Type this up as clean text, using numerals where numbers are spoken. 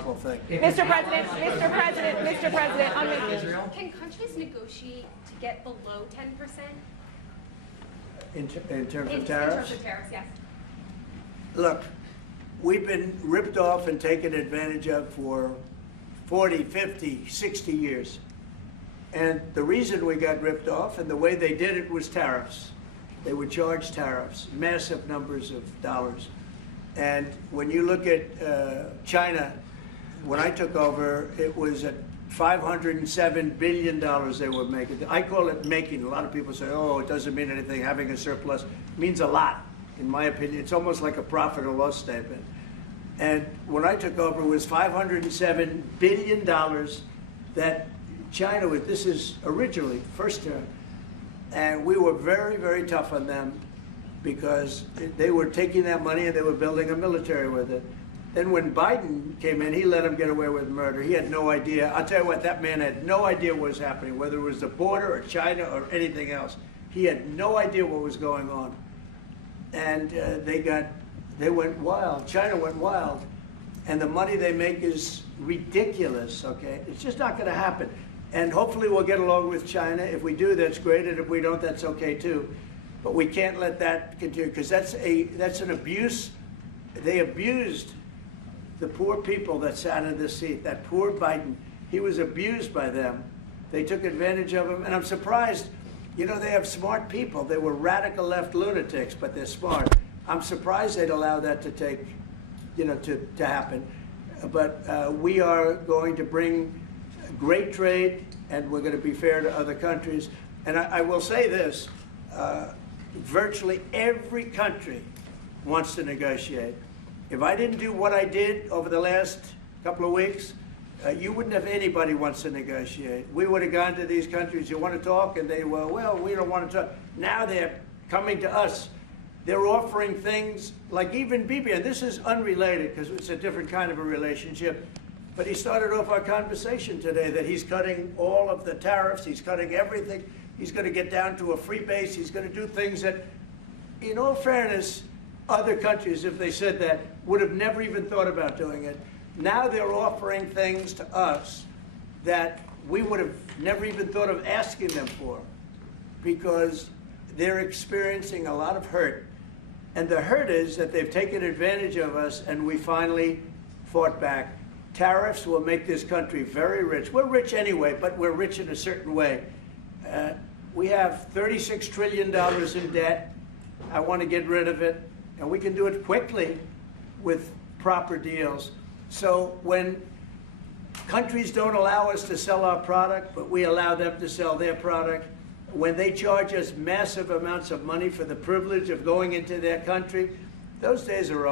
horrible thing. Mr. President, Israel? Can countries negotiate to get below 10%? In terms of In terms tariffs? of tariffs, yes. Look, we've been ripped off and taken advantage of for 40, 50, 60 years. And the reason we got ripped off and the way they did it was tariffs. They would charge tariffs, massive numbers of dollars. And when you look at China, when I took over, it was at $507 billion they were making. I call it making. A lot of people say, oh, it doesn't mean anything. Having a surplus means a lot, in my opinion. It's almost like a profit or loss statement. And when I took over, it was $507 billion that China was, this is originally, first term. And we were very, very tough on them because they were taking that money and they were building a military with it. Then when Biden came in, he let them get away with murder. He had no idea. I'll tell you what, that man had no idea what was happening, whether it was the border or China or anything else. He had no idea what was going on. And they went wild. China went wild. And the money they make is ridiculous, okay? It's just not gonna happen. And hopefully we'll get along with China. If we do, that's great, and if we don't, that's okay too. But we can't let that continue, because that's an abuse. They abused the poor people that sat in this seat. That poor Biden, he was abused by them. They took advantage of him, and I'm surprised. You know, they have smart people. They were radical left lunatics, but they're smart. I'm surprised they'd allow that to take, to happen. But we are going to bring great trade, and we're going to be fair to other countries. And I will say this, virtually every country wants to negotiate. If I didn't do what I did over the last couple of weeks, you wouldn't have anybody wants to negotiate. We would have gone to these countries, you want to talk? And they were, well, we don't want to talk. Now they're coming to us. They're offering things like even Bibi, and this is unrelated because it's a different kind of a relationship, but he started off our conversation today that he's cutting all of the tariffs, he's cutting everything, he's going to get down to a free base, he's going to do things that, in all fairness, other countries, if they said that, would have never even thought about doing it. Now they're offering things to us that we would have never even thought of asking them for because they're experiencing a lot of hurt. And the hurt is that they've taken advantage of us and we finally fought back. Tariffs will make this country very rich. We're rich anyway, but we're rich in a certain way. We have $36 trillion in debt. I want to get rid of it. And we can do it quickly with proper deals. So when countries don't allow us to sell our product, but we allow them to sell their product, when they charge us massive amounts of money for the privilege of going into their country, those days are over.